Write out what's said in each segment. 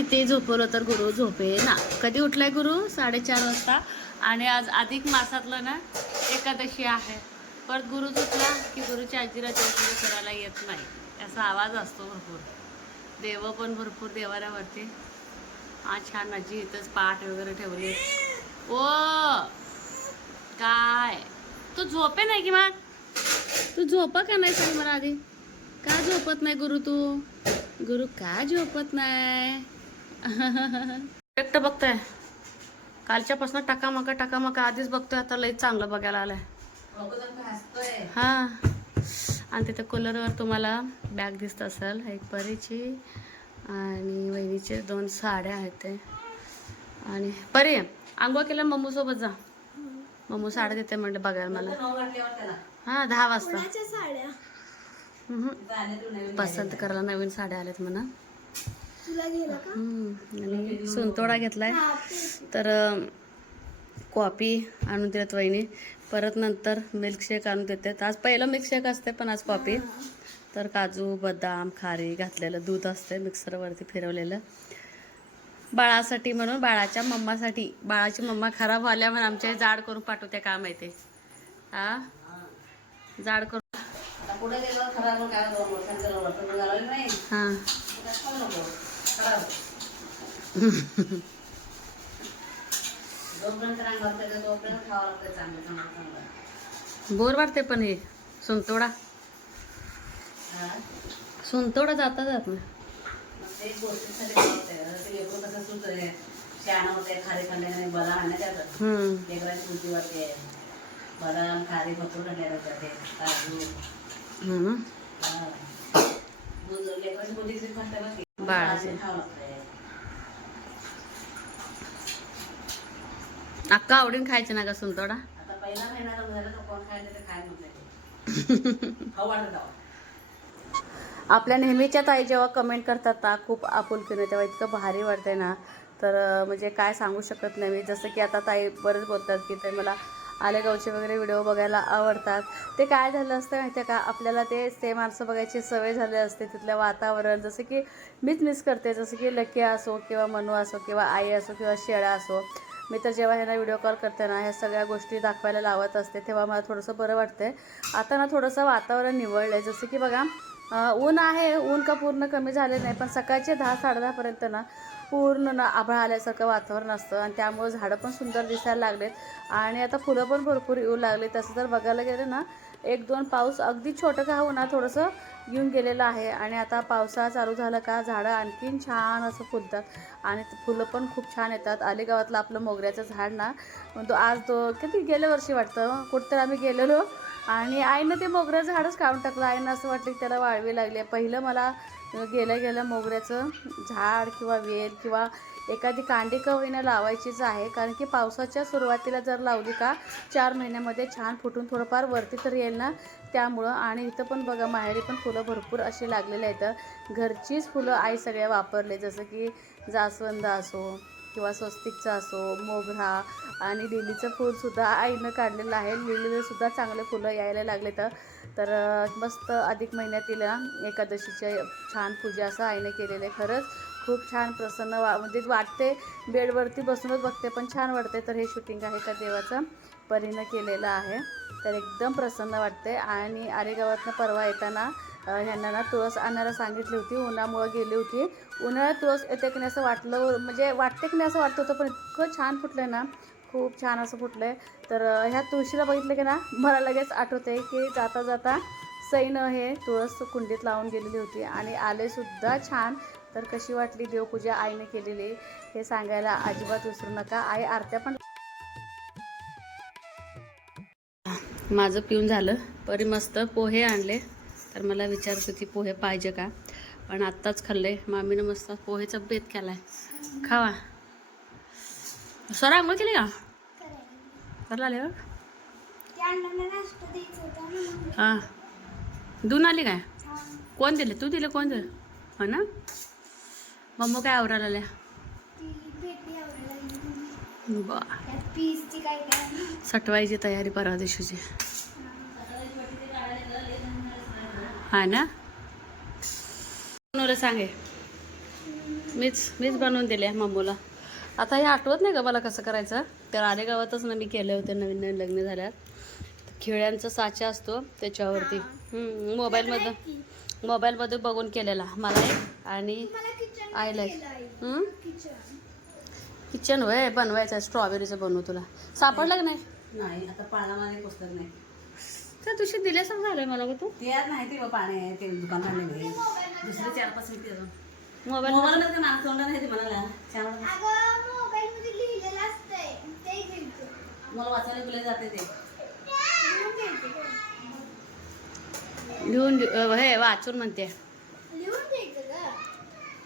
किती झोपवलं तर गुरु झोपे ना. कधी उठलाय गुरु? 4:30 वाजता. आणि आज अधिक मासातलं ना एकादशी आहे. परत गुरु झोपला की गुरुच्या आजीला देवपूजा करायला येत नाही, असा आवाज असतो भरपूर. देव पण भरपूर देवाऱ्यावरती. आज छान आजी इथंच पाठ वगैरे ठेवले. ओ काय तू झोपे नाही की मग? तू झोपा का नाही सांग मला आधी. का झोपत नाही गुरु तू? गुरु का झोपत नाही? एकटं बघताय कालच्यापासून टाकामका आधीच बघतोय, आता लई चांगलं बघायला आलंय. हा, आणि तिथे कूलरवर तुम्हाला बॅग दिसत असेल, एक परीची आणि वहिनीचे 2 साड्या आहेत ते. आणि परी आंघोळ केलं मम्मू सोबत जा. मम्मू साड्या देते म्हणले बघायला मला. हा 10 वाजता पसंत करायला नवीन साड्या आल्यात म्हणा. आणि सोनतोडा घेतलाय. तर कॉफी आणून देत वहिनी, परत नंतर मिल्कशेक आणून देते. आज पहिलं मिल्कशेक असते पण आज कॉफी. तर काजू बदाम खारी घातलेलं दूध असते मिक्सरवरती फिरवलेलं बाळासाठी म्हणून, बाळाच्या मम्मासाठी. बाळाची मम्मा खराब व्हाल्या म्हणून आमच्या जाड करून पाठवते, काय माहिती. हा जाड करून बोर वाटते. पण हे सोनतोडा जाता जात ना. बदाम खारी भरपूर घातलेलं होतं ते काजू. बाळाचे अक्का आवडीन खायचे ना का सोनतोडा? आता पहिला महिना झाला तर कोण खायचं ते खाय म्हटलं. खाऊ वाटत आपल्या नेहमीच्या ताई जेव्हा कमेंट करतात ना खूप आपुलकीने, तेव्हा इतकं भारी वाटतंय ना. तर म्हणजे काय सांगू शकत नाही मी. जसं की आता ताई बरेच बोलतात की ते मला आलेगावचे वगैरे व्हिडिओ बघायला आवडतात. ते काय झालं असतं माहिती आहे का, आपल्याला ते माणसं बघायची सवय झाली असते. तिथलं वातावरण जसं की मीच मिस करते. जसं की लकी असो किंवा मनू असो किंवा आई असो किंवा शेळा असो. मी तर जेव्हा ह्यांना व्हिडिओ कॉल करते ना, ह्या सगळ्या गोष्टी दाखवायला लावत असते, तेव्हा मला थोडंसं बरं वाटतंय. आता ना थोडंसं वातावरण निवळलं आहे. जसं की बघा ऊन आहे, ऊन का पूर्ण कमी झाले नाही, पण सकाळचे 10-10:30पर्यंत ना पूर्ण ना आभाळ आल्यासारखं वातावरण असतं. आणि त्यामुळे झाडं पण सुंदर दिसायला लागलेत आणि आता फुलं पण भरपूर येऊ लागले. तसं जर बघायला गेलं ना 1-2 पाऊस अगदी छोटं का होईना थोडंसं येऊन गेलेलं आहे. आणि आता पावसाळा चालू झालं का झाडं आणखीन छान असं फुलतात आणि फुलं पण खूप छान येतात. आलेगावातलं आपलं मोगऱ्याचं झाड ना, तो आज किती गेल्या वर्षी वाटतं कुठं तर आम्ही गेलेलो आणि आईनं ते मोगऱ्याचं झाडच काढून टाकलं. आईनं असं वाटतं की त्याला वाळवी लागली. पहिलं मला गेल्या मोगऱ्याचं झाड किंवा वेल किंवा एखादी कांडी का होईना लावायचीच आहे. कारण की पावसाच्या सुरुवातीला जर लावली का 4 महिन्यामध्ये छान फुटून थोडंफार वरती तर येईल ना, त्यामुळं. आणि इथं पण बघा माहेरी पण फुलं भरपूर अशी लागलेली आहेत. घरचीच फुलं आई सगळ्या वापरले, जसं की जास्वंद असो किंवा स्वस्तिकचं असो, मोगरा आणि लिलीचं फूलसुद्धा आईनं काढलेलं आहे. लिलीलासुद्धा चांगले फुलं यायला लागले. तर मस्त अधिक महिन्यातील एकादशीचे छान पूजा असं आईने केलेलं आहे. खरंच खूप छान प्रसन्न म्हणजे वाटते. बेडवरती बसूनच बघते पण छान वाटते. तर हे शूटिंग आहे का देवाचं परीनं केलेलं आहे, तर एकदम प्रसन्न वाटते. आणि आरेगावातनं परवा येताना ह्यांना ना तुळस आणायला सांगितली होती. उन्हामुळं गेली होती. उन्हाळ्यात तुळस येते की नाही असं वाटलं, म्हणजे वाटते की नाही असं वाटत होतं, पण इतकं छान फुटलं आहे ना, खूप छान असं फुटलं आहे. तर ह्या तुळशीला बघितलं की ना मला लगेच आठवते की जाता जाता सईनं हे तुळस कुंडीत लावून गेलेली होती आणि आलेसुद्धा छान. तर कशी वाटली देवपूजा आईने केलेली हे सांगायला अजिबात विसरू नका. आई आरत्या पण. माझं पिऊन झालं. परी मस्त पोहे आणले, तर मला विचारत होती पोहे पाहिजे का, पण आत्ताच खाल्ले. मामीनं मस्त पोहेचा बेत केला आहे, खावा. सर आंघोळ केली का? करला आले हां दून आली काय? कोण दिले? तू दिले? कोण दिलं? हो ना. मम्मा काय आवरायला आल्या? सटवायची तयारी परवा दिवशीची. हा ना. सांगे मीच बनवून दिल्या मम्मूला. आता हे आठवत नाही का मला कसं करायचं. तर आलेगावातच ना मी केले होते नवीन नवीन लग्न झाल्यात. खिळ्यांचा साचा असतो त्याच्यावरती मोबाईलमध्ये बघून केलेला मला एक आणि आईला एक. किचन वय बनवायचं आहे. स्ट्रॉबेरीचं बनवू तुला सापडलं का नाही? नाही आता पाण्यामध्ये पुस्तक नाही. तर तुझी दिल्यासारखं झालंय मला का तू. ते आज नाही ते पाणी आहे ते दुकान काढले दुसरे 4-5 मिनिट मोबाईल मोबाईलमध्ये ते मला तोंड नाही ते म्हणाला मला वाचायला गेले जाते ते लिहून हे वाचून म्हणते.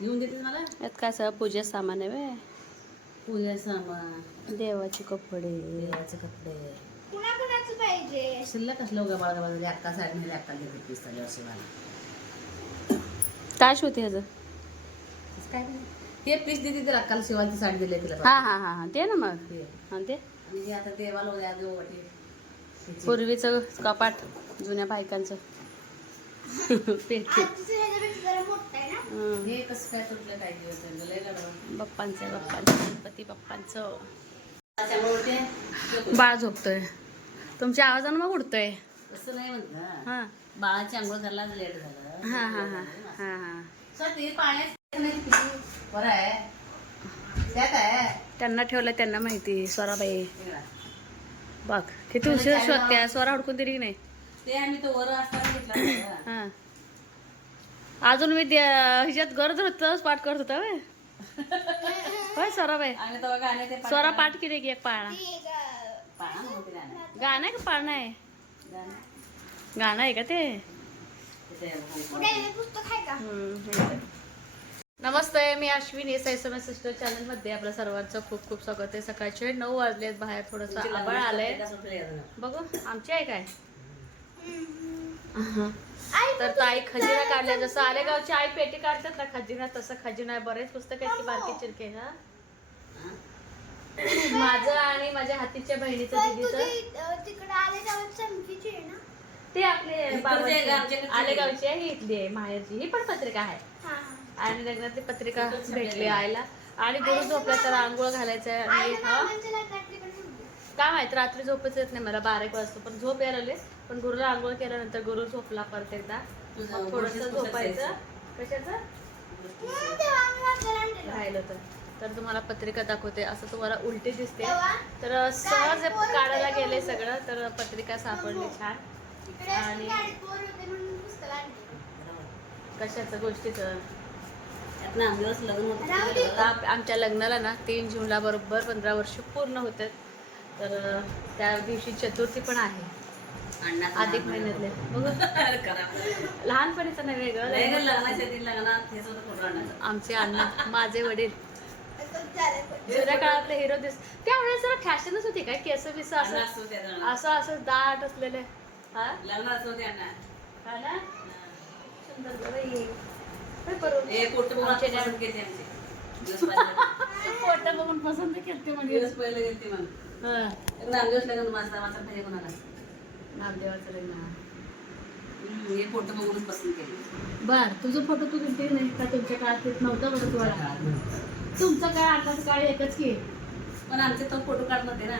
लिहून देते मला. यात काय सगळं पूजेचं सामान आहे वे. पूजा सामान देवाचे कपडे देवाचे कपडे शिल्लक असलं उगा बाळगा अक्का साडी नाही अक्का घेते पीस झाले असे मला काय शिवते ह्याचं. काय ते पीस देते तर अक्काला शिवायची साडी दिली तिला. हा ते ना मग हा ते आणि आता देवाला पूर्वीचं कपाट जुन्या बायकांचं पेटी. हे कसं काय तुटलं काय दिवस बाप्पांचं गणपती बाप्पांचं. बाळ झोपतोय तुमच्या आवाजानं मग उठतोय. तसं नाही म्हणत हा बाळाची आंघोळ झाला लेट झालं. हा हा हा हा हा सर ते पाण्यात बरं आहे त्यात आहे त्यांना ठेवलं त्यांना माहिती. स्वराबाई बघ किती उशीर शोधत्या. स्वरा हुडकून दिली की नाही. ते आम्ही तो वर असताना घेतला हा अजून मी ह्याच्यात गरज होतं पाठ करत होता होय स्वराबाई. आम्ही तेव्हा गाणे ते स्वरा पाठ केली की एक पाळणा. पाळणा नव्हते गाणं गाणं आहे का पाळणा आहे. गाणं आहे का ते. नमस्ते मी अश्विनी सैसम सिस्टर चॅनल मध्ये आपल्या सर्वांचं खूप खूप स्वागत आहे. सकाळचे 9 वाजलेत. बाहेर थोडंसं आभाळ आलंय बघू. आमची आहे काय तर ताई खजिना काढल्या. जसं आलेगावची आई पेटी काढतात ना खजिना तसं खजिना आहे. बरेच पुस्तक आहेत की बारकी चिरके. हा माझं आणि माझ्या हातीच्या बहिणीचं दीदीचं ते आपले आलेगावची आहे. ही इथली आहे माहेरची. ही पण पत्रिका आहे आणि लग्नातली पत्रिका भेटली आईला. आणि गुरु झोपला तर आंघोळ घालायचं आहे. आणि काय माहित रात्री झोपच येत नाही मला 12 वाजता पण झोप यायला लागले. पण गुरुला आंघोळ केल्यानंतर गुरु झोपला परत एकदा. थोडस झोपायचं. कशाचं राहिलं तर तुम्हाला पत्रिका दाखवते. असं तुम्हाला उलटी दिसते तर सहज काढायला गेले सगळं तर पत्रिका सापडली छान. आणि कशाचं गोष्टीचं आमच्या लग्नाला ना 3 जूनला बरोबर 15 वर्ष पूर्ण होतात. तर त्या दिवशी चतुर्थी पण आहे अधिक महिन्यातले. लहानपणीचं नाही वेगळं. आमचे अण्णा माझे वडील जुन्या काळातले हिरो दिस. त्यावेळेस जरा फॅशनच होती काय केस बिस असं असं दाट असलेले. फोटो बघून पसंत केलते म्हणजे नामदेवाचं लग्न. फोटो बघून पसंत केली. बर तुझं फोटो तू दिलते नाही का तुमच्या काळात नव्हतं बरं तुम्हाला. तुमचं काय आताच काळ एकच की पण आमचे तो फोटो काढत होते ना.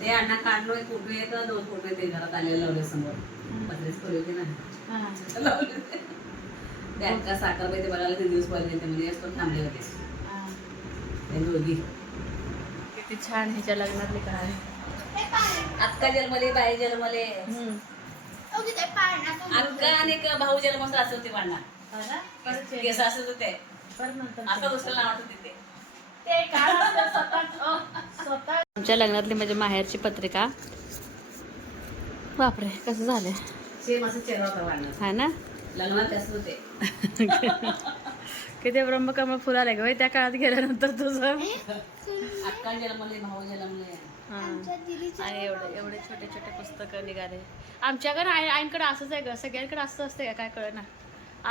ते अण्णा काढलो एक फोटो एक 2 फोटो ते घरात आलेले लावले समोर पत्रेच खोली होती ना लावले. ते अक्का साखरबाई ते बघायला 3 दिवस पहिले ते म्हणजे असतो थांबले होते ते दोघी. किती छान ह्याच्या लग्नातले काय. अक्का जन्मले बाई जन्मले अक्का आणि भाऊ जन्मले असं होते भांडणं. केस असत होते आता दुसरं नाव होते ते आमच्या लग्नातली म्हणजे माहेरची पत्रिका. बापरे कसं झालंय. सेम असं चेहरा होता भांडणं हा ना लग्नात असं होते. किती ब्रह्मकमळ फुलाले ग त्या काळात गेल्यानंतर तुझं. अक्का जन्मले भाऊ जन्मले आणि एवढे छोटे छोटे पुस्तकं निघाले. आमच्याकडे आईंकडे असंच आहे ग. सगळ्यांकडे असं असतं का काय कळलं ना.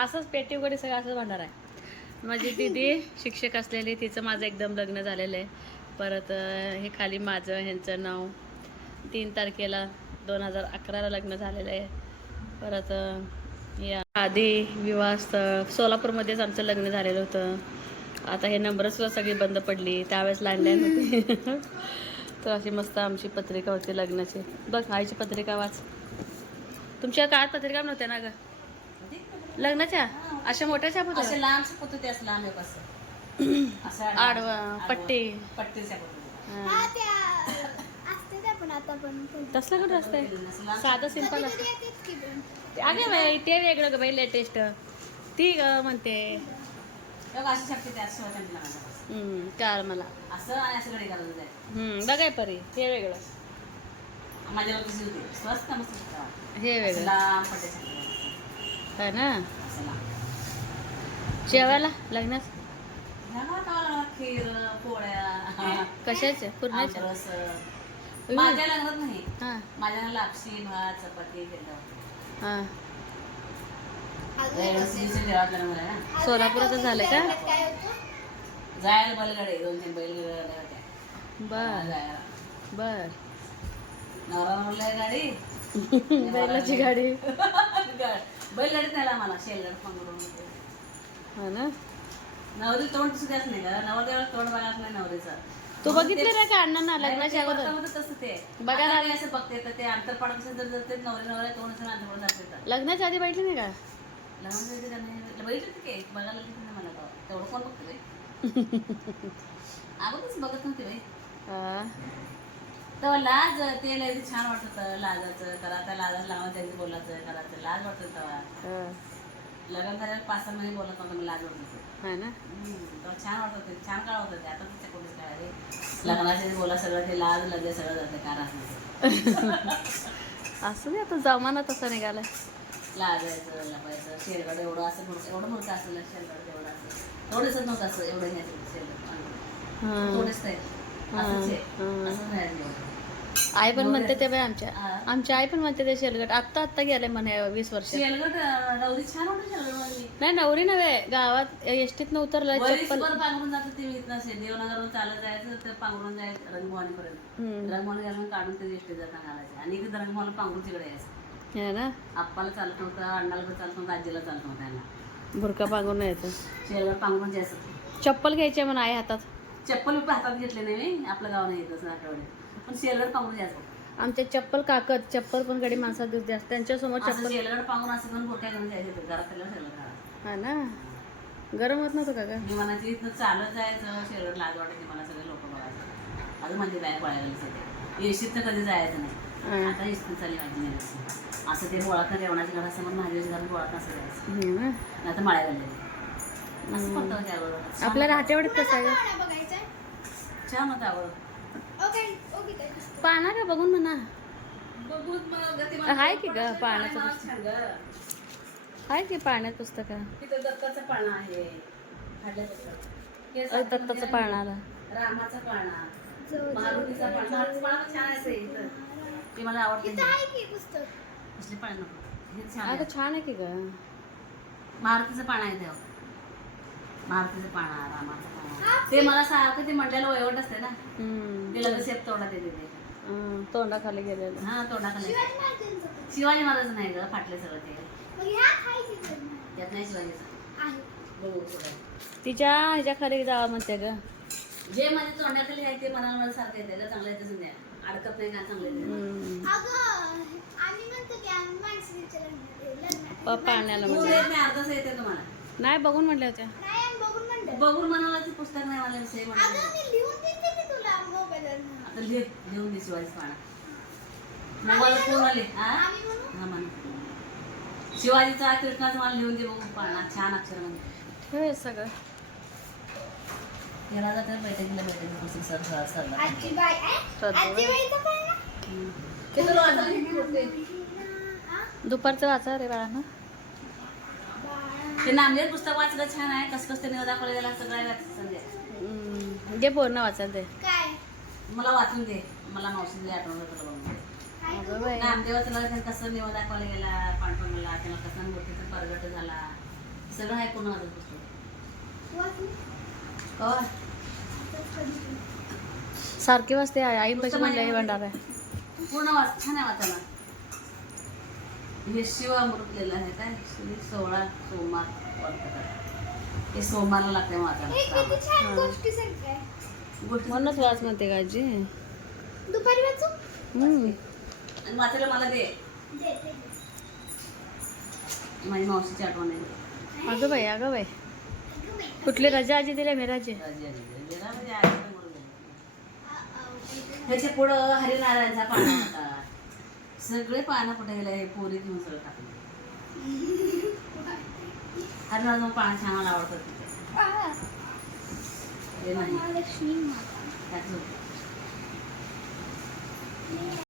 असंच पेटी वगैरे सगळं असंच भांडार आहे. माझी दीदी शिक्षक असलेली तिचं माझं एकदम लग्न झालेलं आहे. परत हे खाली माझं ह्यांचं नाव 3 तारखेला 2011ला लग्न झालेलं आहे. परत या आधी विवाह स्थळ सोलापूरमध्येच आमचं लग्न झालेलं होतं. आता हे नंबरसुद्धा सगळी बंद पडली. त्यावेळेस लँडलाईन होती. तर अशी मस्त आमची पत्रिका होती लग्नाची. बघ आईची पत्रिका वाच. तुमच्या काळात पत्रिका नव्हत्या ना ग लग्नाच्या? अशा मोठ्या छाप होत्या? असे लांब छाप होते, असं लांब एक असं असं आडवा पट्टी. पट्टी छाप होते. हा, त्या असते त्या पण आता पण तसलं कुठं असतंय? असं लांब साधं सिंपल कधी असतं. येतेच की पण. अगे बाई ते वेगळं ग बाई लेटेस्ट. ती ग म्हणते तेव्हा अशी छापते त्यात शिवाय त्यांनी लागायचं काल मला असं आणि असं घडी घालून जायचं. बघाय परी हे वेगळं माझ्यावर कशी होती स्वस्त मस्त होता. हे असं वेगळं लांब पट्टे छापते है ना. असं लांब. जेवायला लग्नात ह्या गावाला लागला खीर पोळ्या कशाचे पूर्णाच्या? आमरस. माझ्या लग्नात नाही, हां माझ्या लापशी भात चपाती केलं. हां देवात लग्न झालं ना. सोलापुरातच झालं का? काय होतं? जायला बैलगाडी 2-3 बैलगाड्या होत्या बर जायला. बर नवरा म्हणलं गाडी बैलाची गाडी बैलगाडीत नेला मला शेलगाड पंगडून. हा ना. नवरी तोंड सुद्धाच नाही का, नवरदेवाला तोंड बघायला नाही नवरीचं. तू बघितलं ना का अण्णांना लग्नाच्या अगोदर? भारतामध्ये तसं ते बघायला आता मी असं बघते तर ते अंतरपाड कसं जर ते नवऱ्या तोंड असं अंतरपाड दाखवतात. लग्नाच्या आधी बघितली नाही का? लग्नाचं ते त्यांनी बघितलं की बघायला लागलं नाही मला तेवढं कोण बघते बाई. अगोदरच बघत नव्हते बाई. हा. तेव्हा लाज ते लय छान वाटत होतं लाजाचं. तर आता लाजाच लावून त्यांचं बोलायचं करायचं लाज वाटत होतं तेव्हा. हा. लग्न झाल्यावर 5-6 महिने बोलत नव्हतं मला लाज वाटत होतं. हा ना. तेव्हा छान वाटत होते, छान काळ होतं ते. आता तिच्या कोणीच काय रे लग्नाचे बोला सगळं ते लाज लगे सगळं जाते कारण असं नाही आता जमाना तसा निघालाय. लाजायचं लपायचं शेरगड एवढं असं एवढं मोठं असं शेरगड तेवढं असं थोडंच नव्हतं असं एवढं घ्यायचं शेरगड हा. थोडेच नाही असंच आहे. असंच राहायचं एवढं. आई पण म्हणते ते बाई आमच्या हा. आमच्या आई पण म्हणते ते शेलगट आत्ता आत्ता गेले म्हणे 20 वर्ष. शेलगड नवरी छान होती शेलगड. नाही नवरी नव्हे गावात एसटीत उतरलं चप्पल. वरीसभर पांघरून जातं ते येत नसेल देवनगरवरून चालत जायचं तर पांघरून जायचं रंगमोहनीपर्यंत. रंगमोहनी घालून काढून ते एसटी जाताना घालायचे आणि इकडे रंगमोहन पांघरून तिकडे यायचं. है ना. आप्पाला चालत नव्हतं, अण्णाला पण चालत नव्हतं, आजीला चालत नव्हतं यांना. बुरका पांघरून यायचं. शेलगड पांघरून जायचं. चप्पल घ्यायची म्हणा आई हातात. चप्पल हातात घेतले नाही मी आपल्या गावाने येत असं आठवड्यात पण शेलगड पांघरून जायचं. आमच्या चप्पल काकत चप्पल पण गडी माणसात दिसते त्यांच्यासमोर असं चप्पल. शेलगड पांघरून असं करून बोरक्या घेऊन जायचं घरात त्याला शेलगड घाला. हा ना. गरम होत नव्हतं का ग? मी म्हणायची इथनं चालत जायचं शेलगड लाज वाटायची मला सगळे लोक बघायचं. अजून म्हणजे बॅग पळायला सगळे एशीत तर कधी जायचं नाही. आता एसटी चालली माझी नाही असं ते बोळात जेवणाच्या घरासमोर महादेवाच्या घरात बोळात असं जायचं नाही तर माळ्या घालले असं करतो त्यावर. आपल्या राहतेवाडीत कसं आहे? पाहुणा बघायचा. छान होतं आवड. ओके ओके ताई. पाहणार का बघून म्हणा. हाय की ग पाण्याचं छान ग. आहे की पाण्यात पुस्तक. तिथं दत्ताचं पाळणा आहे खाल्लं पुस्तक. हे दत्ताचं पाळणा आला. रामाचा पाळणा मारुतीचा पाळणा. मारुतीचा पाळणा पण छान आहे इथं. ती मला आवडते. इथं आहे की पुस्तक. कसली पाळणा नको हे छान अगं आहे. छान आहे की ग. मारुतीचा पाळणा आहे तेव्हा मारुतीचा पाळणा रामाचा पाळणा. ते मला सारखं ते म्हणलेलं वयवट असते ना ते लगेच शेप तोंडात येते ते. तोंडाखाली गेलेलं. हा तोंडाखाली. शिवाजी महाराजांचं पण. शिवाजी महाराज नाही ग फाटले सगळं ते मग ह्यात आहे की पण. त्यात नाही शिवाजीचं. आहे. बघू पुढे. तिच्या ह्याच्या खाली जावं म्हणते ग. जे माझ्या तोंडाखाली आहे ते मनाला मला सारखं येते चांगलं येते संध्या अडकत नाही का चांगलं येते. अगं आम्ही म्हणतो की आम्ही माणसाच्या लग्नात पाण्याला तू म्हणजे येत नाही अर्धच येते तुम्हाला. नाही बघून म्हटल्या होत्या. नाही आम्ही बघून म्हणतो. बघून म्हणाला ते पुस्तक नाही मला विषय अगं म्हणाला. मी लिहून देते की तुला मोबाईलवर. आता लिहून दे शिवाजी पाळणा. मोबाईल कोण आले हा आम्ही म्हणू. हा म्हणा शिवाजीचा कृष्णाचा मला लिहून दे बघू पाळणा छान अक्षर म्हणजे. हे सगळं याला जातं बैठकीला बैठकी सर आजीबाई आजीबाईचं पण ना. किती वाजता दुपारचं वाचा रे बाळा ना. ते नामदेव पुस्तक वाचलं छान आहे कसं कसं त्यांनी दाखवलं त्याला सगळं वाचायचं संध्या. जे पूर्ण वाचायला दे. काय मला वाचून दे मला मावशीला आठवण तुला बघून. अगं बाई. नामदेवाचं लग्न कसं निवड दाखवायला गेला पांडुरंगाला त्याला कसा मूर्तीचा परगट झाला सगळं आहे पूर्ण वाचत पुस्तक. वाचली? हो सारखी वाजते आई पैसे म्हणले भंडार आहे. पूर्ण वाच छान आहे वाचायला. हे शिव अमृतलेलं आहे काय श्री 16 सोमवार वाटतं हे सोमवारला लागते माझा हे किती छान गोष्टी सांगताय. गोष्टी म्हणूनच वाच म्हणते का आजी. दुपारी वाचू? आणि वाचायला मला दे. दे, दे. माझी मावशीची आठवण आहे. अगं बाई अगं बाई. अगं बाई. कुठले राजा आजी दिले मी राजे. राजी आली. गेला म्हणजे आईसमोर गेला. ह्याच्या पुढं हरिनारायणचा पाना होता. सगळे पानं कुठे गेले हे पोरी घेऊन सगळं टाकले. हरिनारायण पानं छान मला आवडतात तिथे. ते नाही महालक्ष्मी माता. त्याच होतं.